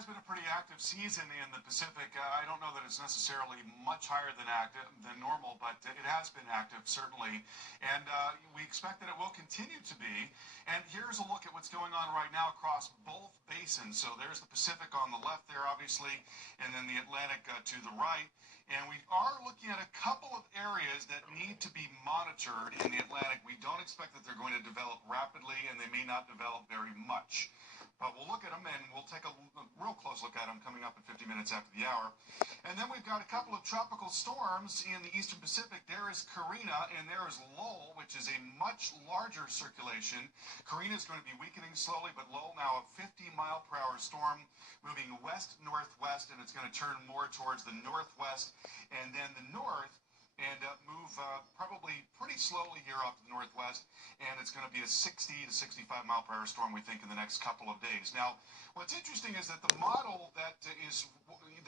has been a pretty active season in the Pacific. I don't know that it's necessarily much higher than normal, but it has been active, certainly. And we expect that it will continue to be. And here's a look at what's going on right now across both basins. So there's the Pacific on the left there, obviously, and then the Atlantic to the right. And we are looking at a couple of areas that need to be monitored in the Atlantic. We don't expect that they're going to develop rapidly, and they may not develop very much. But we'll look at them, and we'll take a real close look at them coming up in 50 minutes after the hour. And then we've got a couple of tropical storms in the eastern Pacific. There is Karina, and there is Lowell, which is a much larger circulation. Karina is going to be weakening slowly, but Lowell now a 50-mile-per-hour storm moving west-northwest, and it's going to turn more towards the northwest and then the north, and move probably pretty slowly here off to the northwest, and it's going to be a 60 to 65 mile per hour storm, we think, in the next couple of days. Now, what's interesting is that the model that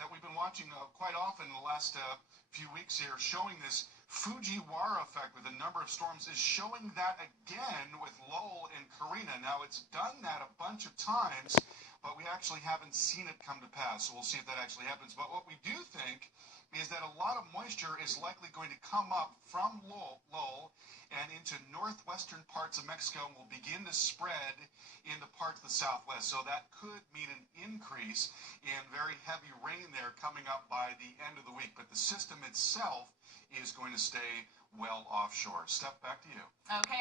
we've been watching quite often in the last few weeks here, showing this Fujiwara effect with a number of storms, is showing that again with Lowell and Karina. Now, it's done that a bunch of times, but we actually haven't seen it come to pass, so we'll see if that actually happens. But what we do think is that a lot of moisture is likely going to come up from Lowell and into northwestern parts of Mexico and will begin to spread into parts of the southwest. So that could mean an increase in very heavy rain there coming up by the end of the week. But the system itself is going to stay well offshore. Steph, back to you. Okay.